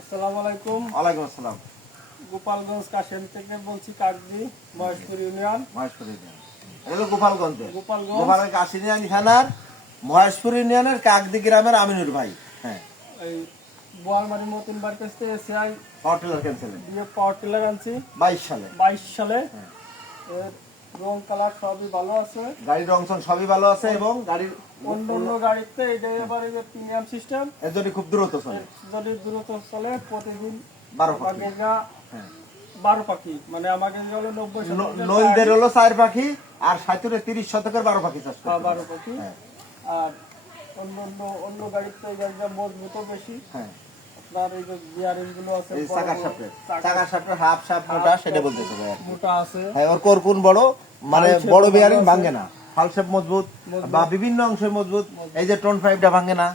আসসালামু আলাইকুম। ওয়ালাইকুম আসসালাম। গোপালগঞ্জ কাশেম থেকে বলছি, কাকদি মহেশপুর ইউনিয়ন। মহেশপুর ইউনিয়ন, এটা হলো গোপালগঞ্জে। গোপালগঞ্জ গোপালের কাশিনিয়ানি থানার মহেশপুর ইউনিয়নের কাকদি গ্রামের আমিনুর ভাই। হ্যাঁ, এই বোয়ালমারি মতিন বাড়ি থেকে এসিআই পাওয়ার টিলার ক্যান্সেল দিয়ে পাওয়ার টিলার আনছি 22 সালে। 22 সালে। হ্যাঁ। এর রং কালার সবই ভালো আছে, গাড়ির রংসন সবই ভালো আছে এবং গাড়ির অন্য গাড়িতে এটা এবারে প্রিমিয়াম সিস্টেম। এর জন্য খুব দ্রুত চলে, যদি দ্রুত চলে প্রতিদিন 12 পাখি। হ্যাঁ, 12 পাখি, মানে আমাকে হলো 90 নইলদের হলো 4 পাখি আর 30 শতকের 12 পাখি চাষ করে। 12 পাখি। হ্যাঁ, আর অন্য গাড়িতে এই গাড়িটা মজবুত বেশি। হ্যাঁ, আপনার এই যে বিয়ারিং গুলো আছে, এই চাকার সাপের হাফ সাপ মোটা, সেটা বলতে হবে আর কি। মোটা আছে। হ্যাঁ, ওর কোরকুন বড়, মানে বড় বিয়ারিং ভাঙে না, ফালসেপ মজবুত বা বিভিন্ন অংশে মজবুত। এই যে টোন 5টা ভাঙে না,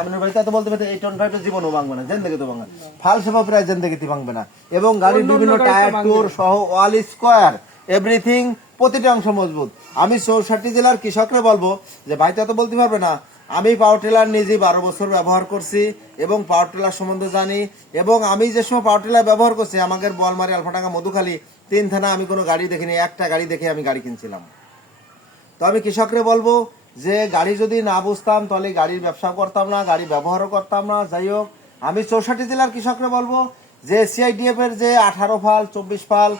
আমিনুর ভাই তো বলতে পারতে এই টোন 5টা জীবনও ভাঙবে না, জিন্দেগি তো ভাঙবে না, ফালসেপও প্রায় জিন্দেগিতে ভাঙবে না। এবং গাড়ির বিভিন্ন টায়ার টুর সহ ওয়াল স্কোয়ার এভরিথিং প্রতিটা অংশ মজবুত। আমি 64 জেলার কৃষকরা বলবো যে ভাই তো বলতে পারবে না, আমি পাওয়ার টিলার নিজে 12 বছর ব্যবহার করছি এবং পাওয়ার টিলার সম্বন্ধে জানি। এবং আমি যে সময় পাওয়ার টিলার ব্যবহার করছি, আমাদের বোয়ালমারি, আলফাডাঙ্গা, মধুখালী 3 থানা আমি কোনো গাড়ি দেখিনি, একটা গাড়ি দেখে আমি গাড়ি কিনছিলাম। তো আমি কৃষকরে বলবো যে গাড়ি যদি না বুঝতাম তাহলে গাড়ির ব্যবসা করতাম না, গাড়ি ব্যবহারও করতাম না। যাই হোক, আমি 64 জেলার কৃষকরে বলবো যে সিআইডিএফ এর যে 18 ফাল 24 ফাল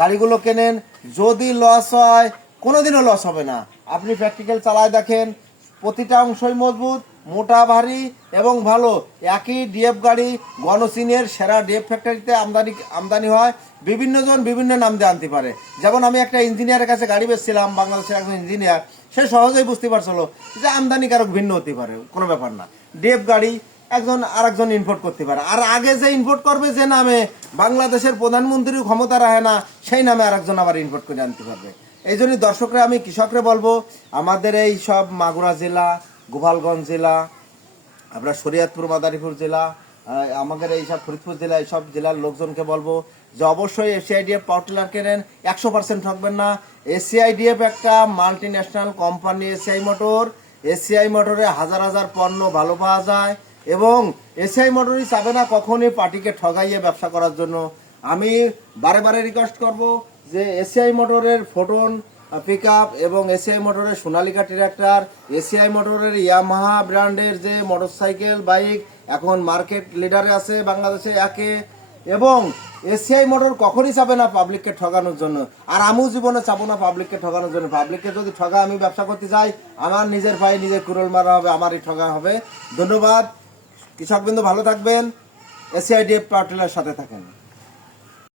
গাড়িগুলো কেনেন, যদি লস হয় কোনোদিনও লস হবে না। আপনি প্র্যাকটিক্যাল চালায় দেখেন, প্রতিটা অংশই মজবুত, মোটা, ভারী এবং ভালো। একই ডিএফ গাড়ি গণচীনের সেরা ডিএফ ফ্যাক্টরিতে আমদানি হয়, বিভিন্ন জন বিভিন্ন নাম দিয়ে আনতে পারে। যেমন আমি একটা ইঞ্জিনিয়ারের কাছে গাড়ি বেচছিলাম, বাংলাদেশের একজন ইঞ্জিনিয়ার, সে সহজেই বুঝতে পারছিল যে আমদানিকারক ভিন্ন হতে পারে, কোনো ব্যাপার না। ডিএফ গাড়ি একজন আরেকজন ইম্পোর্ট করতে পারে, আর আগে যে ইম্পোর্ট করবে যে নামে বাংলাদেশের প্রধানমন্ত্রীর ক্ষমতা রাখে না, সেই নামে আরেকজন আবার ইম্পোর্ট করে আনতে পারবে। এই জন্য দর্শকরা, আমি কৃষকরা বলবো, আমাদের এই সব মাগুরা জেলা, গোপালগঞ্জ জেলা, আপনার শরীয়তপুর, মাদারীপুর জেলা, আমাদের এই সব ফরিদপুর জেলা, এইসব জেলার লোকজনকে বলবো যে অবশ্যই এসিআইডিএফ পাওয়ার টিলার কেনেন, 100% ঠকবেন না। এসিআইডিএফ একটা মাল্টি ন্যাশনাল কোম্পানি। এসিআই মোটরে হাজার হাজার পণ্য ভালো পাওয়া যায় এবং এসিআই মোটরই চাবে না কখনই পার্টিকে ঠগাইয়ে ব্যবসা করার জন্য। আমি বারে বারে রিকোয়েস্ট করব যে এসিআই মোটরের ফোটন পিকআপ এবং এসিআই মোটরের সোনালিকা ট্রাক্টর, এসিআই মোটরের ইয়ামাহা ব্র্যান্ডের যে মোটরসাইকেল বাইক এখন মার্কেট লিডারে আছে বাংলাদেশে একে। এবং এসিআই মোটর কখনই চাবে না পাবলিককে ঠকানোর জন্য, আর আমিও জীবনে চাবো না পাবলিককে ঠকানোর জন্য। পাবলিককে যদি ঠকা আমি ব্যবসা করতে যাই, আমার নিজের পায়ে নিজের কুড়োল মারা হবে, আমারই ঠকা হবে। ধন্যবাদ। কৃষকবৃন্দ ভালো থাকবেন, এসিআইডিএফ পাওয়ার টিলারের সাথে থাকেন।